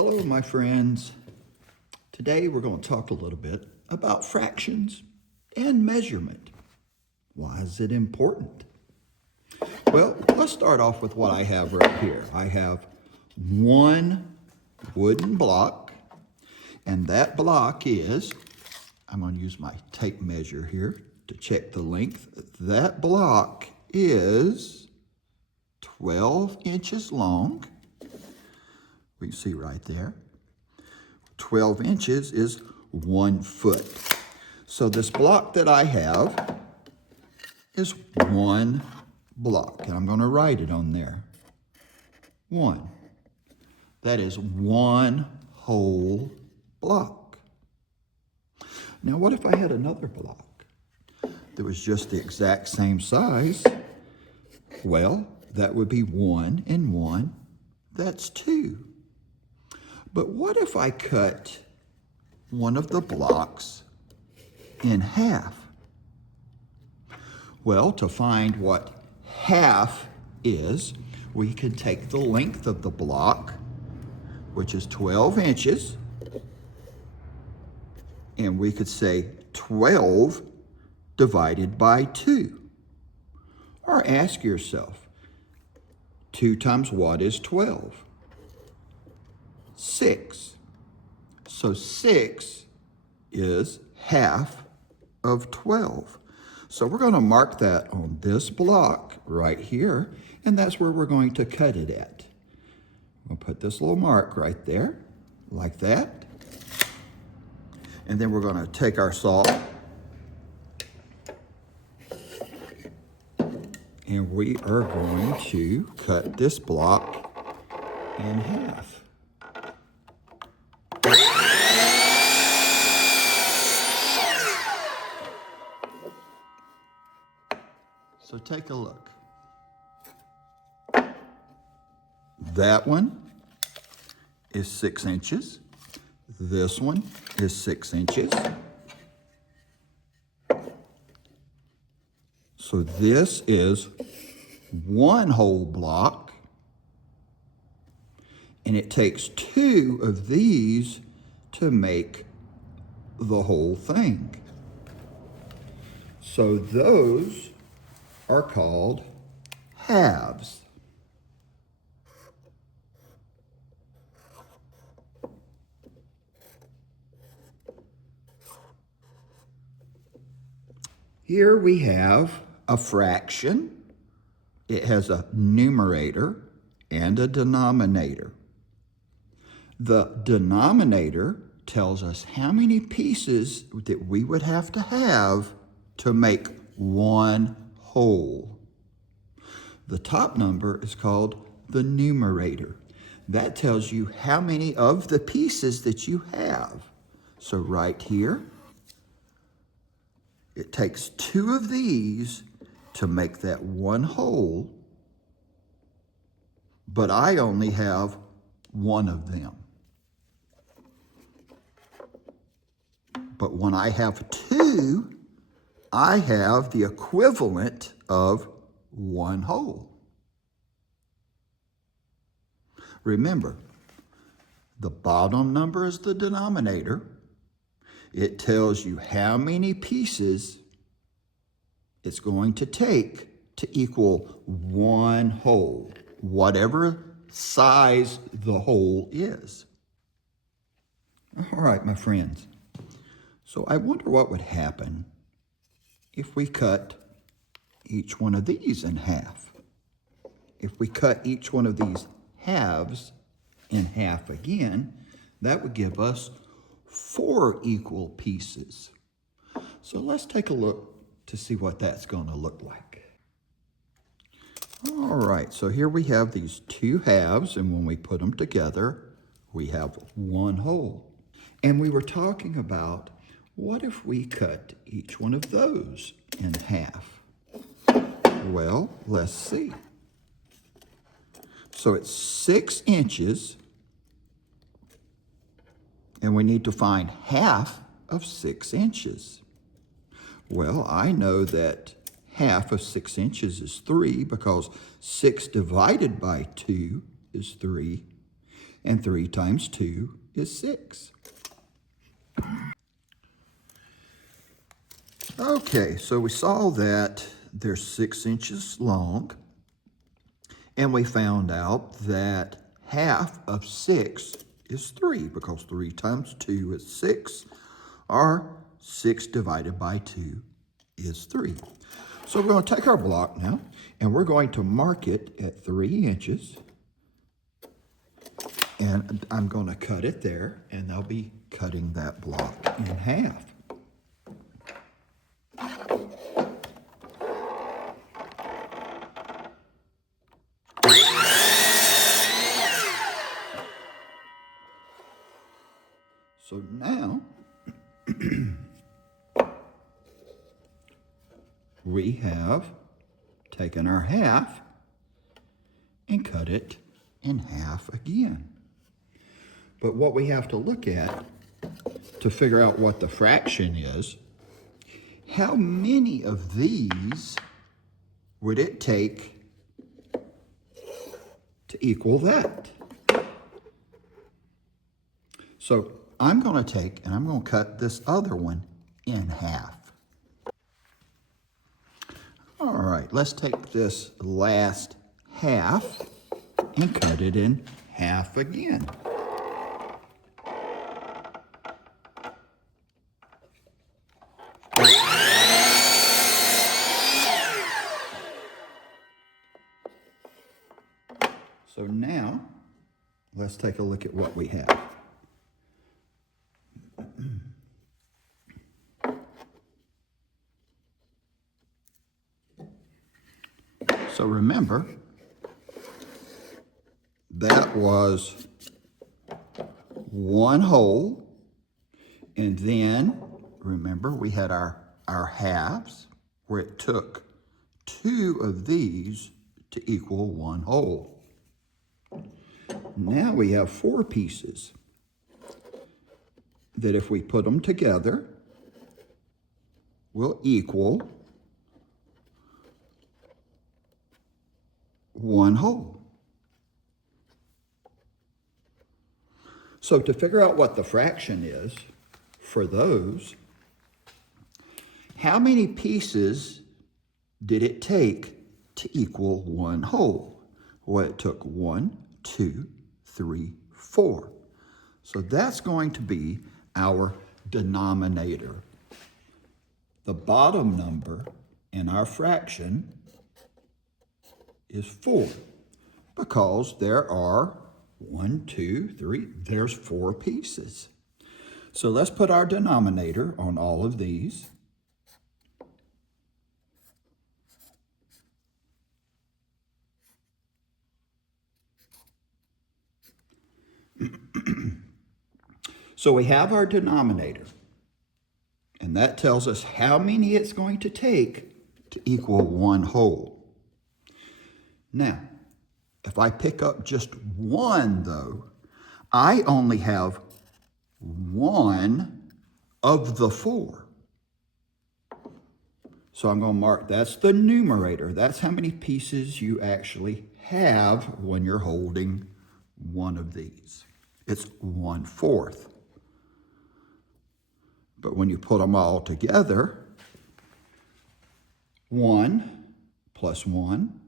Hello, my friends. Today we're going to talk a little bit about fractions and measurement. Why is it important? Well, let's start off with what I have right here. I have one wooden block, and that block is, I'm going to use my tape measure here to check the length. That block is 12 inches long. We can see right there. 12 inches is 1 foot. So this block that I have is one block, and I'm going to write it on there. 1. That is one whole block. Now, what if I had another block that was just the exact same size? Well, that would be 1 and 1. That's 2. But what if I cut one of the blocks in half? Well, to find what half is, we can take the length of the block, which is 12 inches, and we could say 12 divided by 2. Or ask yourself, 2 times what is 12? 6. So 6 is half of 12. So we're going to mark that on this block right here, and that's where we're going to cut it at. We'll put this little mark right there, like that. And then we're going to take our saw, and we are going to cut this block in half. So take a look. That one is 6 inches. This one is 6 inches. So this is one whole block. And it takes 2 of these to make the whole thing. So those are called halves. Here we have a fraction. It has a numerator and a denominator. The denominator tells us how many pieces that we would have to make one whole. The top number is called the numerator. That tells you how many of the pieces that you have. So right here, it takes 2 of these to make that one whole, but I only have 1 of them. But when I have 2, I have the equivalent of 1 whole. Remember, the bottom number is the denominator. It tells you how many pieces it's going to take to equal 1 whole, whatever size the whole is. All right, my friends. So I wonder what would happen if we cut each one of these in half. If we cut each one of these halves in half again, that would give us 4 equal pieces. So let's take a look to see what that's going to look like. All right, so here we have these 2 halves, and when we put them together, we have 1 whole. And we were talking about, what if we cut each one of those in half? Well, let's see. So it's 6 inches, and we need to find half of 6 inches. Well, I know that half of 6 inches is 3 because 6 divided by 2 is 3. And 3 times 2 is 6. Okay, so we saw that they're 6 inches long, and we found out that half of 6 is 3, because 3 times 2 is 6, or 6 divided by 2 is 3. So we're going to take our block now, and we're going to mark it at 3 inches. And I'm going to cut it there, and I'll be cutting that block in half. So now we have taken our half and cut it in half again. But what we have to look at to figure out what the fraction is, how many of these would it take to equal that? So I'm going to take and I'm going to cut this other one in half. All right, let's take this last half and cut it in half again. So now, let's take a look at what we have. So remember, that was 1 whole, and then, remember, we had our halves, where it took 2 of these to equal 1 whole. Now we have 4 pieces that if we put them together will equal 1 whole. So to figure out what the fraction is for those, how many pieces did it take to equal 1 whole? Well, it took 1, 2, 3, 4. So that's going to be our denominator. The bottom number in our fraction is 4, because there are 1, 2, 3, there's 4 pieces. So let's put our denominator on all of these. So we have our denominator, and that tells us how many it's going to take to equal 1 whole. Now, if I pick up just 1, though, I only have 1 of the 4. So I'm going to mark, that's the numerator. That's how many pieces you actually have when you're holding one of these. It's 1/4. But when you put them all together, 1 plus 1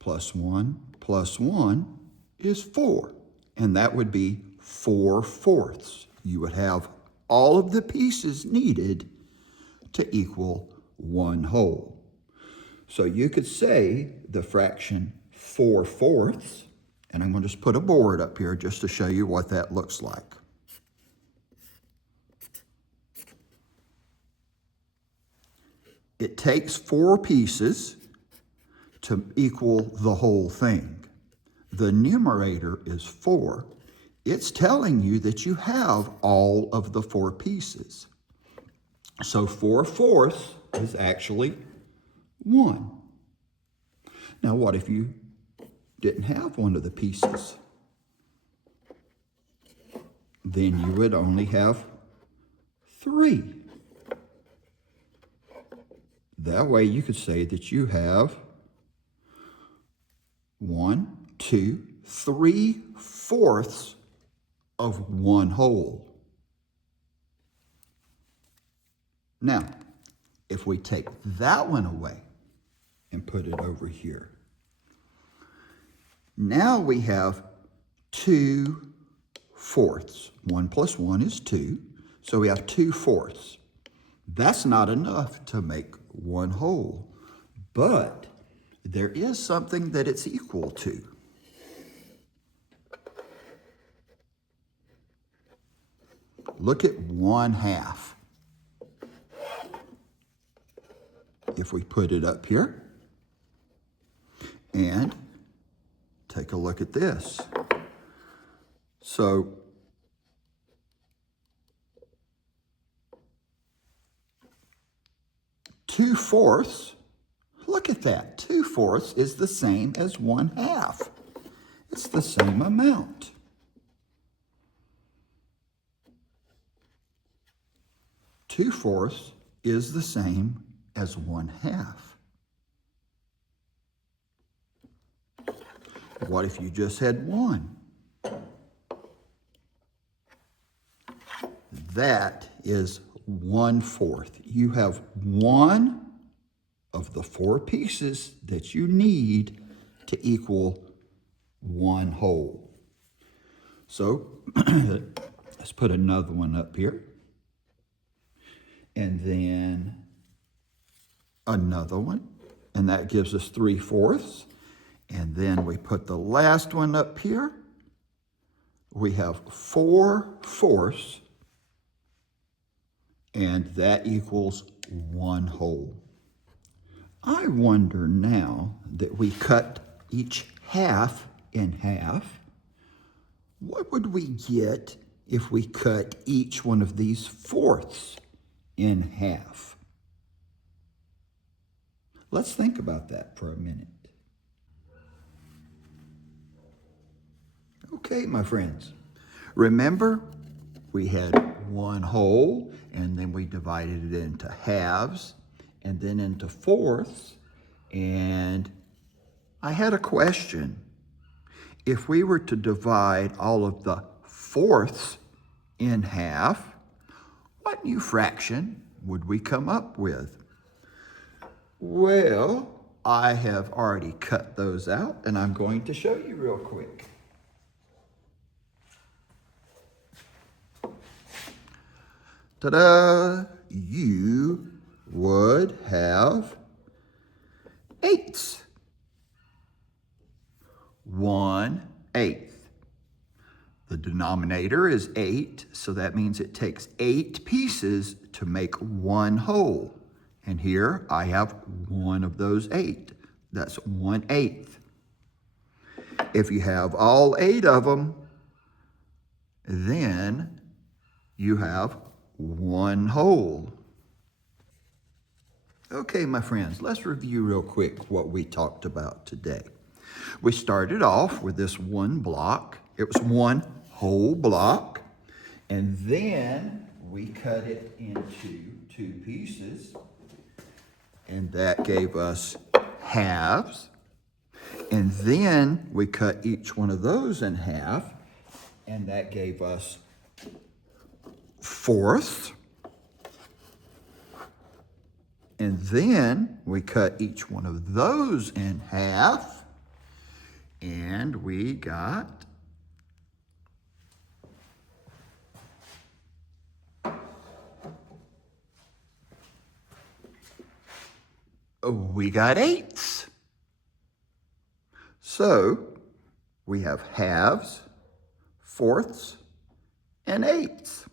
plus 1 plus 1 is 4. And that would be 4/4. You would have all of the pieces needed to equal 1 whole. So you could say the fraction 4/4, and I'm going to just put a board up here just to show you what that looks like. It takes 4 pieces to equal the whole thing. The numerator is 4. It's telling you that you have all of the 4 pieces. So 4/4 is actually 1. Now what if you didn't have one of the pieces? Then you would only have 3. That way you could say that you have 1, 2, 3/4 of 1 whole. Now, if we take that one away and put it over here, now we have 2/4. 1 plus 1 is 2, so we have 2/4. That's not enough to make 1 whole, but there is something that it's equal to. Look at 1/2. If we put it up here and take a look at this. So two-fourths, look at that. 2/4 is the same as 1/2. It's the same amount. Two-fourths is the same as 1/2. What if you just had 1? That is 1/4. You have 1 of the 4 pieces that you need to equal 1 whole. So let's put another one up here. And then another one. And that gives us 3/4. And then we put the last one up here. We have 4/4. And that equals 1 whole. I wonder now that we cut each half in half, what would we get if we cut each one of these fourths in half? Let's think about that for a minute. Okay, my friends, remember we had 1 whole, and then we divided it into halves, and then into fourths, and I had a question. If we were to divide all of the fourths in half, what new fraction would we come up with? Well, I have already cut those out, and I'm going to show you real quick. Ta-da! You would have 8ths. 1/8. The denominator is 8, so that means it takes 8 pieces to make 1 whole. And here I have 1 of those 8. That's 1/8. If you have all 8 of them, then you have 1 whole. Okay, my friends, let's review real quick what we talked about today. We started off with this 1 block. It was 1 whole block. And then we cut it into 2 pieces. And that gave us halves. And then we cut each one of those in half. And that gave us fourths. And then we cut each one of those in half. And we got eighths. So we have halves, fourths, and eighths.